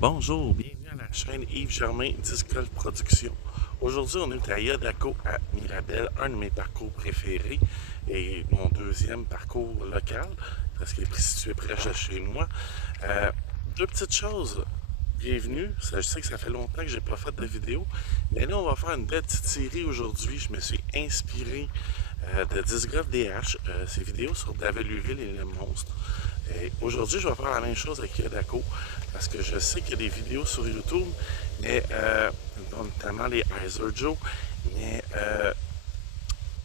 Bonjour, bienvenue à la chaîne Yves Germain Disc Golf Productions. Aujourd'hui, on est à Yodako à Mirabel, un de mes parcours préférés et mon deuxième parcours local, parce qu'il est situé près de chez moi. Euh, Deux petites choses. Bienvenue. Je sais que ça fait longtemps que j'ai pas fait de vidéo, mais là, on va faire une belle petite série aujourd'hui. Je me suis inspiré de Disc Golf DH, ces vidéos sur Davelueville et le monstre. Et aujourd'hui, je vais faire la même chose avec Yodako, parce que je sais qu'il y a des vidéos sur YouTube, mais notamment les Iser Joe, mais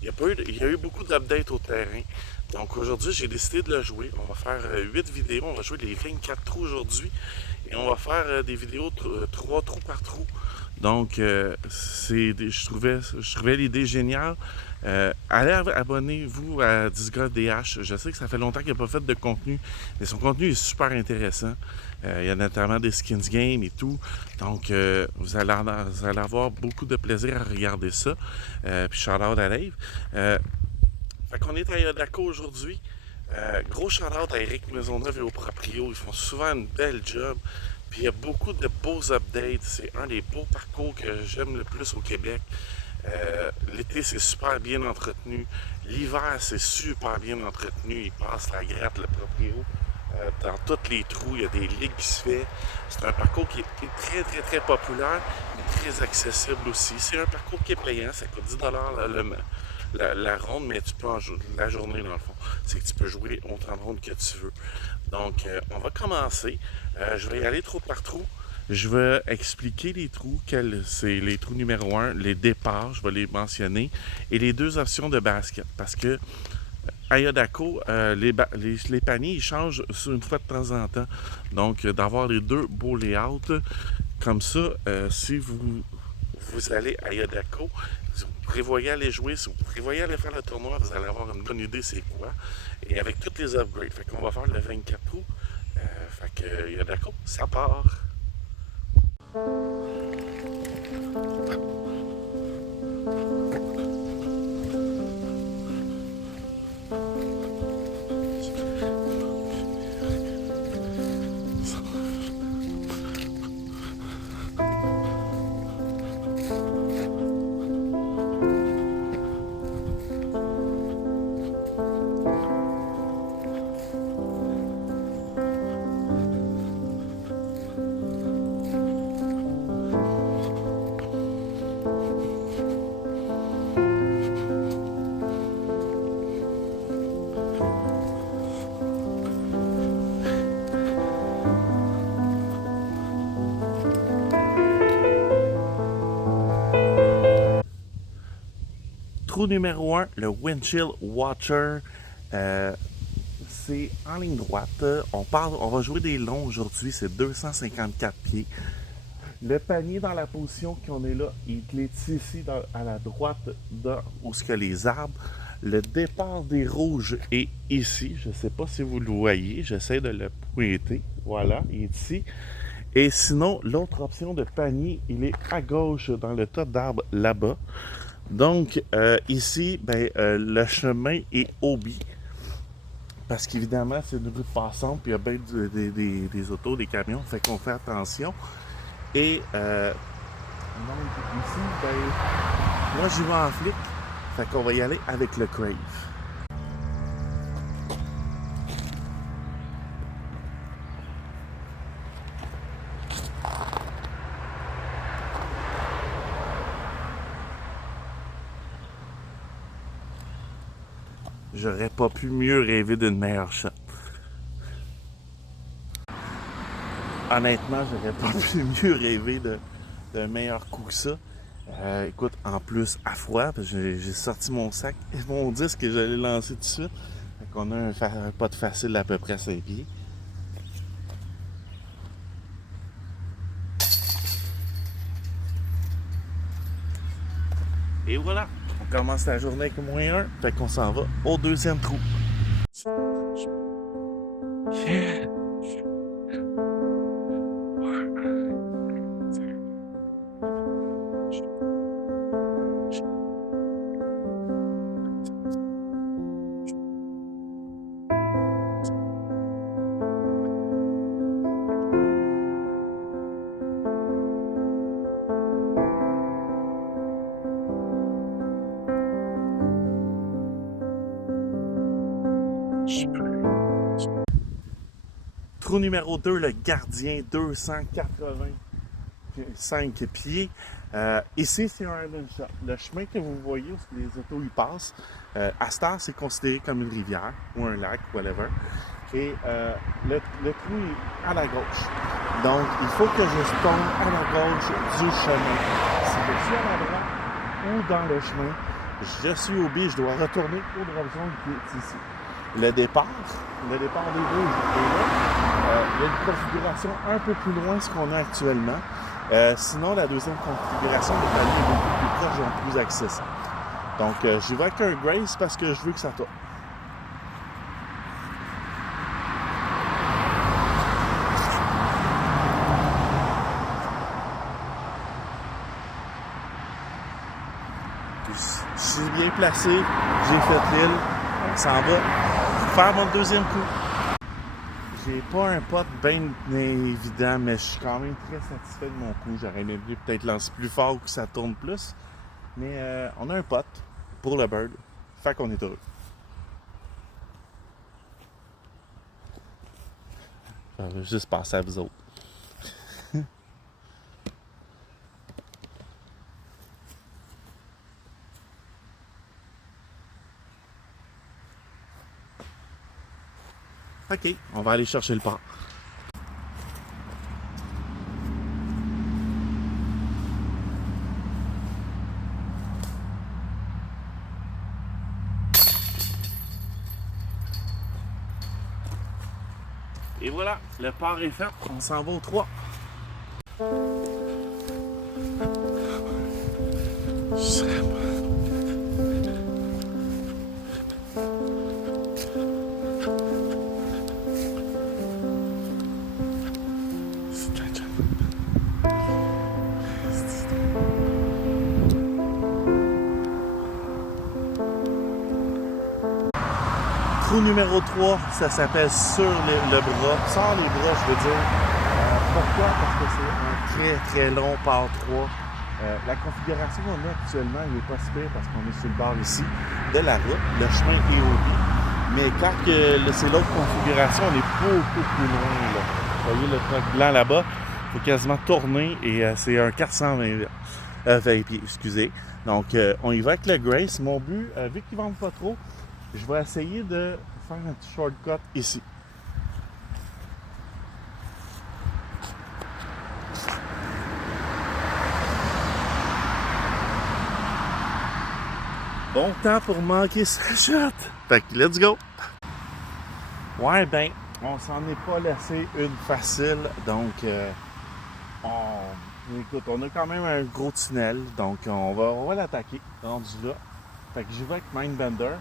il y a eu beaucoup d'updates au terrain. Donc aujourd'hui, j'ai décidé de le jouer. On va faire 8 vidéos. On va jouer les 24 trous aujourd'hui. Et on va faire des vidéos 3 trous par trou. Donc, je trouvais l'idée géniale. Allez abonnez-vous à Discord DH. Je sais que ça fait longtemps qu'il n'a pas fait de contenu, mais son contenu est super intéressant. Il y a notamment des skins game et tout. Donc, vous allez avoir beaucoup de plaisir à regarder ça. Puis, shout-out à Dave. Fait qu'on est à Yodako aujourd'hui. Gros shout-out à Eric Maisonneuve et au Proprio. Ils font souvent une belle job. Puis il y a beaucoup de beaux updates. C'est un des beaux parcours que j'aime le plus au Québec. L'été, c'est super bien entretenu. L'hiver, c'est super bien entretenu. Il passe la gratte, le Proprio. Dans tous les trous, il y a des ligues qui se fait. C'est un parcours qui est très, très, très populaire, mais très accessible aussi. C'est un parcours qui est payant. Ça coûte 10 la ronde, mais tu peux en jouer la journée dans le fond. C'est que tu peux jouer autant de rondes que tu veux. Donc, on va commencer. Je vais y aller trou par trou. Je vais expliquer les trous, c'est les trous numéro un, les départs, je vais les mentionner, et les deux options de basket. Parce que à Yodako, les paniers ils changent une fois de temps en temps. Donc, d'avoir les deux beaux layouts, comme ça, si vous allez à Yodako, si vous prévoyez aller jouer, si vous prévoyez aller faire le tournoi, vous allez avoir une bonne idée c'est quoi. Et avec tous les upgrades. Fait qu'on va faire le 24 trous. Fait que Yodako, ça part. Trou numéro un, le Windchill Watcher. Euh, c'est en ligne droite. On va jouer des longs aujourd'hui, c'est 254 pieds. Le panier dans la position qu'on est là, il est ici à la droite où ce que les arbres. Le départ des rouges est ici. Je ne sais pas si vous le voyez. J'essaie de le pointer. Voilà, il est ici. Et sinon, l'autre option de panier, il est à gauche dans le tas d'arbres là-bas. Donc, ici, le chemin est hobby. Parce qu'évidemment, c'est une rue passante, puis il y a bien des autos, des camions, fait qu'on fait attention. Et donc, ici, moi, j'y vais en flic, fait qu'on va y aller avec le Crave. J'aurais pas pu mieux rêver d'une meilleure shot. Honnêtement, j'aurais pas pu mieux rêver d'un meilleur coup que ça. Écoute, en plus, à froid, parce que j'ai sorti mon sac et mon disque et je l'ai lancé tout de suite. Fait qu'on a un pas de facile à peu près à 5 pieds. Et voilà, on commence la journée avec moins un, fait qu'on s'en va au deuxième trou. Trou numéro 2, le gardien, 285 pieds. Ici, c'est un island shot. Le chemin que vous voyez où les autos y passent, à cette heure, c'est considéré comme une rivière ou un lac, whatever. Et le trou est à la gauche. Donc, il faut que je tombe à la gauche du chemin. Si je suis à la droite ou dans le chemin, je suis obligé, je dois retourner au drop zone qui est ici. Le départ des rouges est là. Il y a une configuration un peu plus loin de ce qu'on a actuellement. Sinon, la deuxième configuration de palier est beaucoup plus proche et plus accessible. Donc, j'y vais avec un Grace parce que je veux que ça tourne. Je suis bien placé, j'ai fait l'île, on s'en va faire mon deuxième coup. J'ai pas un putt bien évident, mais je suis quand même très satisfait de mon coup. J'aurais aimé peut-être lancer plus fort ou que ça tourne plus. Mais on a un putt pour le bird, fait qu'on est heureux. Je vais juste passer à vous autres. OK, on va aller chercher le par. Et voilà, le par est fait. On s'en va au 3. Trou numéro 3, ça s'appelle sur le bras. Sans les bras, je veux dire. Pourquoi? Parce que c'est un très très long par 3. La configuration qu'on a actuellement, il n'est pas si pire parce qu'on est sur le bord ici de la route. Le chemin est au bout. Mais quand c'est l'autre configuration, on est beaucoup plus loin. Là. Vous voyez le truc blanc là-bas, il faut quasiment tourner et c'est un 420 20 pieds, excusez. Donc, on y va avec le Grace. Mon but, vu qu'ils ne vendent pas trop, je vais essayer de faire un petit shortcut ici. Bon temps pour manquer ce shot. Fait que let's go! Ouais, ben, on s'en est pas laissé une facile. Donc, écoute, on a quand même un gros tunnel. Donc, on va l'attaquer. Rendu là. Fait que j'y vais avec Mindbender.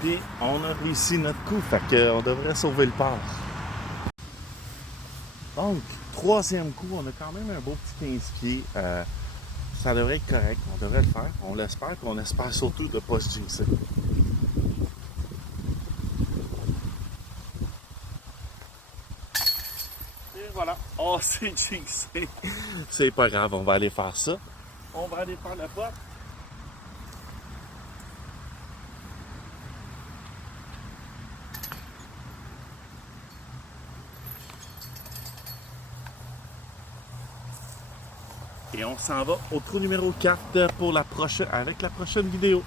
Puis, on a réussi notre coup. Fait qu'on devrait sauver le par. Donc, troisième coup, on a quand même un beau petit 15 pieds. Ça devrait être correct, on devrait le faire. On l'espère, puis on espère surtout de ne pas se jinxer. Et voilà, on s'est jinxé. C'est pas grave, on va aller faire ça. On va aller faire la porte. Et on s'en va au trou numéro 4 pour avec la prochaine vidéo.